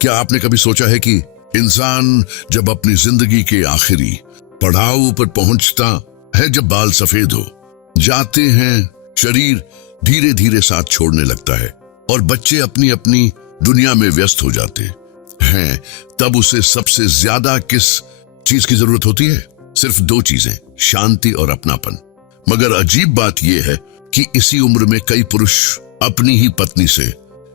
क्या आपने कभी सोचा है कि इंसान जब अपनी जिंदगी के आखिरी पड़ाव पर पहुंचता है, जब बाल सफेद हो जाते हैं, शरीर धीरे धीरे साथ छोड़ने लगता है और बच्चे अपनी अपनी दुनिया में व्यस्त हो जाते हैं, तब उसे सबसे ज्यादा किस चीज की जरूरत होती है? सिर्फ दो चीजें, शांति और अपनापन। मगर अजीब बात यह है कि इसी उम्र में कई पुरुष अपनी ही पत्नी से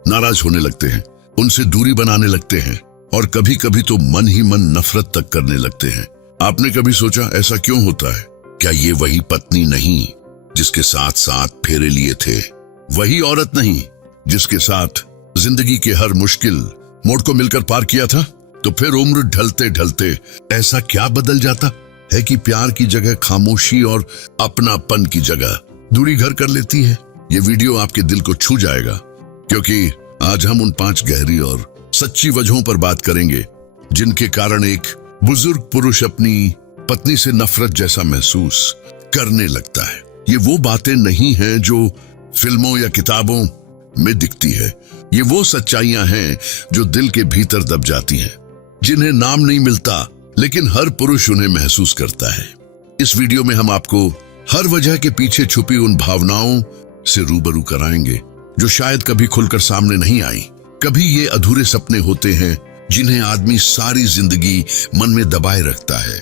नाराज होने लगते हैं, उनसे दूरी बनाने लगते हैं और कभी कभी तो मन ही मन नफरत तक करने लगते हैं। आपने कभी सोचा ऐसा क्यों होता है? क्या ये वही पत्नी नहीं जिसके साथ साथ फेरे लिए थे? वही औरत नहीं जिसके साथ जिंदगी के हर मुश्किल मोड़ को मिलकर पार किया था? तो फिर उम्र ढलते ढलते ऐसा क्या बदल जाता है कि प्यार की जगह खामोशी और अपनापन की जगह दूरी घर कर लेती है? ये वीडियो आपके दिल को छू जाएगा, क्योंकि आज हम उन 5 गहरी और सच्ची वजहों पर बात करेंगे जिनके कारण एक बुजुर्ग पुरुष अपनी पत्नी से नफरत जैसा महसूस करने लगता है। ये वो बातें नहीं हैं जो फिल्मों या किताबों में दिखती है, ये वो सच्चाइयां हैं जो दिल के भीतर दब जाती हैं, जिन्हें नाम नहीं मिलता लेकिन हर पुरुष उन्हें महसूस करता है। इस वीडियो में हम आपको हर वजह के पीछे छुपी उन भावनाओं से रूबरू कराएंगे जो शायद कभी खुलकर सामने नहीं आई। कभी ये अधूरे सपने होते हैं जिन्हें आदमी सारी जिंदगी मन में दबाए रखता है,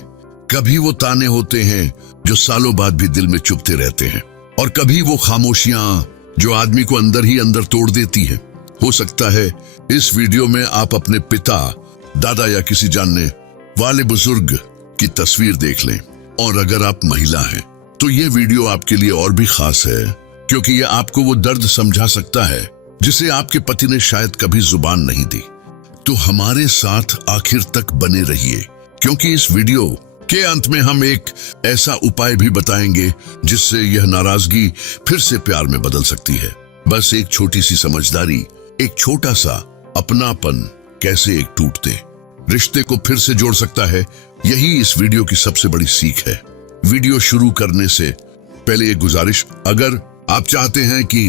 कभी वो ताने होते हैं जो सालों बाद भी दिल में चुभते रहते हैं, और कभी वो खामोशियां जो आदमी को अंदर ही अंदर तोड़ देती हैं। हो सकता है इस वीडियो में आप अपने पिता, दादा या किसी जानने वाले बुजुर्ग की तस्वीर देख लें, और अगर आप महिला हैं तो ये वीडियो आपके लिए और भी खास है, क्योंकि ये आपको वो दर्द समझा सकता है जिसे आपके पति ने शायद कभी जुबान नहीं दी। तो हमारे साथ आखिर तक बने रहिए, क्योंकि इस वीडियो के अंत में हम एक ऐसा उपाय भी बताएंगे जिससे यह नाराजगी फिर से प्यार में बदल सकती है। बस एक छोटी सी समझदारी, एक छोटा सा अपनापन कैसे एक टूटते रिश्ते को फिर से जोड़ सकता है, यही इस वीडियो की सबसे बड़ी सीख है। वीडियो शुरू करने से पहले एक गुजारिश, अगर आप चाहते हैं कि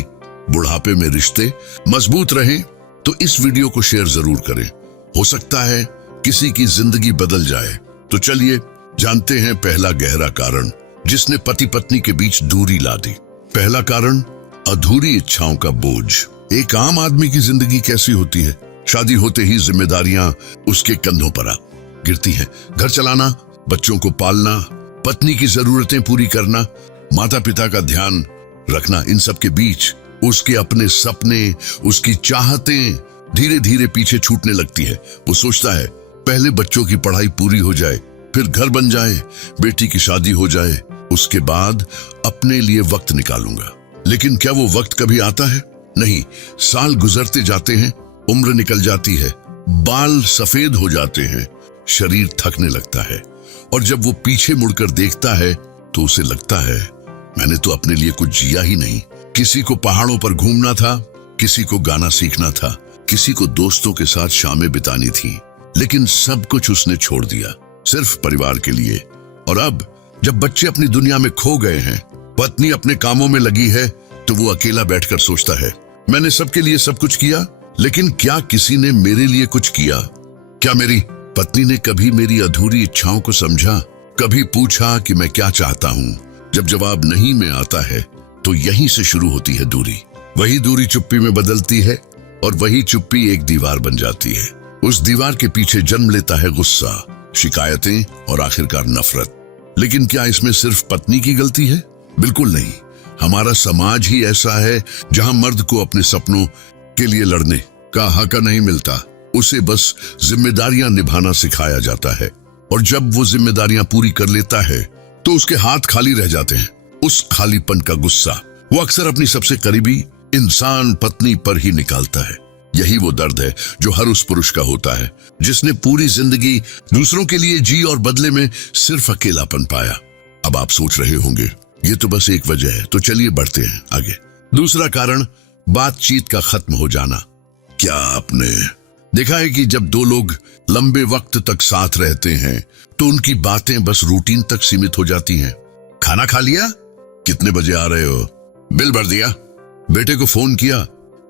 बुढ़ापे में रिश्ते मजबूत रहें तो इस वीडियो को शेयर जरूर करें। हो सकता है किसी की जिंदगी बदल जाए। तो चलिए जानते हैं पहला गहरा कारण जिसने पति पत्नी के बीच दूरी ला दी। पहला कारण, अधूरी इच्छाओं का बोझ। एक आम आदमी की जिंदगी कैसी होती है? शादी होते ही जिम्मेदारियां उसके कंधों पर आ गिरती हैं। घर चलाना, बच्चों को पालना, पत्नी की जरूरतें पूरी करना, माता पिता का ध्यान रखना। इन सब के बीच उसके अपने सपने, उसकी चाहतें धीरे धीरे पीछे छूटने लगती है। वो सोचता है पहले बच्चों की पढ़ाई पूरी हो जाए, फिर घर बन जाए, बेटी की शादी हो जाए, उसके बाद अपने लिए वक्त निकालूंगा। लेकिन क्या वो वक्त कभी आता है? नहीं। साल गुजरते जाते हैं, उम्र निकल जाती है, बाल सफेद हो जाते हैं, शरीर थकने लगता है, और जब वो पीछे मुड़कर देखता है तो उसे लगता है मैंने तो अपने लिए कुछ जिया ही नहीं। किसी को पहाड़ों पर घूमना था, किसी को गाना सीखना था, किसी को दोस्तों के साथ शामें बितानी थी, लेकिन सब कुछ उसने छोड़ दिया सिर्फ परिवार के लिए। और अब जब बच्चे अपनी दुनिया में खो गए हैं, पत्नी अपने कामों में लगी है, तो वो अकेला बैठकर सोचता है मैंने सबके लिए सब कुछ किया, लेकिन क्या किसी ने मेरे लिए कुछ किया? क्या मेरी पत्नी ने कभी मेरी अधूरी इच्छाओं को समझा? कभी पूछा कि मैं क्या चाहता हूँ? जब जवाब नहीं में आता है तो यहीं से शुरू होती है दूरी। वही दूरी चुप्पी में बदलती है, और वही चुप्पी एक दीवार बन जाती है। उस दीवार के पीछे जन्म लेता है गुस्सा, शिकायतें और आखिरकार नफरत। लेकिन क्या इसमें सिर्फ पत्नी की गलती है? बिल्कुल नहीं। हमारा समाज ही ऐसा है जहां मर्द को अपने सपनों के लिए लड़ने का हक नहीं मिलता। उसे बस जिम्मेदारियां निभाना सिखाया जाता है, और जब वो जिम्मेदारियां पूरी कर लेता है तो उसके हाथ खाली रह जाते हैं। उस खालीपन का गुस्सा वो अक्सर अपनी सबसे करीबी इंसान पत्नी पर ही निकालता है। यही वो दर्द है जो हर उस पुरुष का होता है जिसने पूरी जिंदगी दूसरों के लिए जी और बदले में सिर्फ अकेलापन पाया। अब आप सोच रहे होंगे ये तो बस एक वजह है, तो चलिए बढ़ते हैं आगे। दूसरा कारण, बातचीत का खत्म हो जाना। क्या आपने देखा है कि जब दो लोग लंबे वक्त तक साथ रहते हैं तो उनकी बातें बस रूटीन तक सीमित हो जाती हैं? खाना खा लिया? कितने बजे आ रहे हो? बिल भर दिया? बेटे को फोन किया?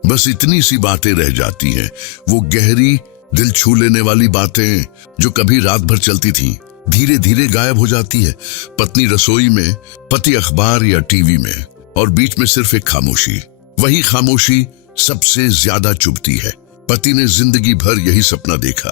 बस इतनी सी बातें रह जाती हैं। वो गहरी दिल छू लेने वाली बातें जो कभी रात भर चलती थीं, धीरे धीरे गायब हो जाती है। पत्नी रसोई में, पति अखबार या टीवी में, और बीच में सिर्फ एक खामोशी। वही खामोशी सबसे ज्यादा चुभती है। पति ने जिंदगी भर यही सपना देखा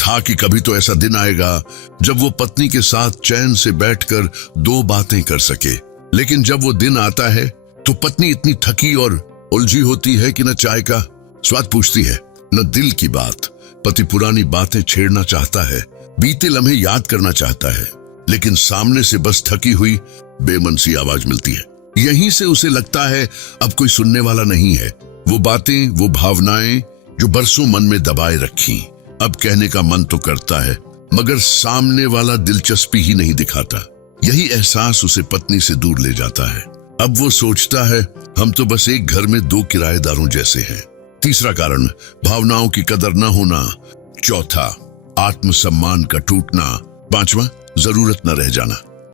था कि कभी तो ऐसा दिन आएगा जब वो पत्नी के साथ चैन से बैठकर दो बातें कर सके। लेकिन जब वो दिन आता है तो पत्नी इतनी थकी और उलझी होती है कि न चाय का स्वाद पूछती है, न दिल की बात। पति पुरानी बातें छेड़ना चाहता है, बीते लम्हे याद करना चाहता है, लेकिन सामने से बस थकी हुई बेमन सी आवाज मिलती है। यहीं से उसे लगता है अब कोई सुनने वाला नहीं है। वो बातें, वो भावनाएं जो बरसों मन में दबाए रखी, अब कहने का मन तो करता है, मगर सामने वाला दिलचस्पी ही नहीं दिखाता। यही एहसास उसे पत्नी से दूर ले जाता है। अब वो सोचता है, हम तो बस एक घर में दो किराएदारों जैसे हैं। तीसरा कारण, भावनाओं की कदर न होना। चौथा, आत्मसम्मान का टूटना। पांचवा, जरूरत न रह जाना।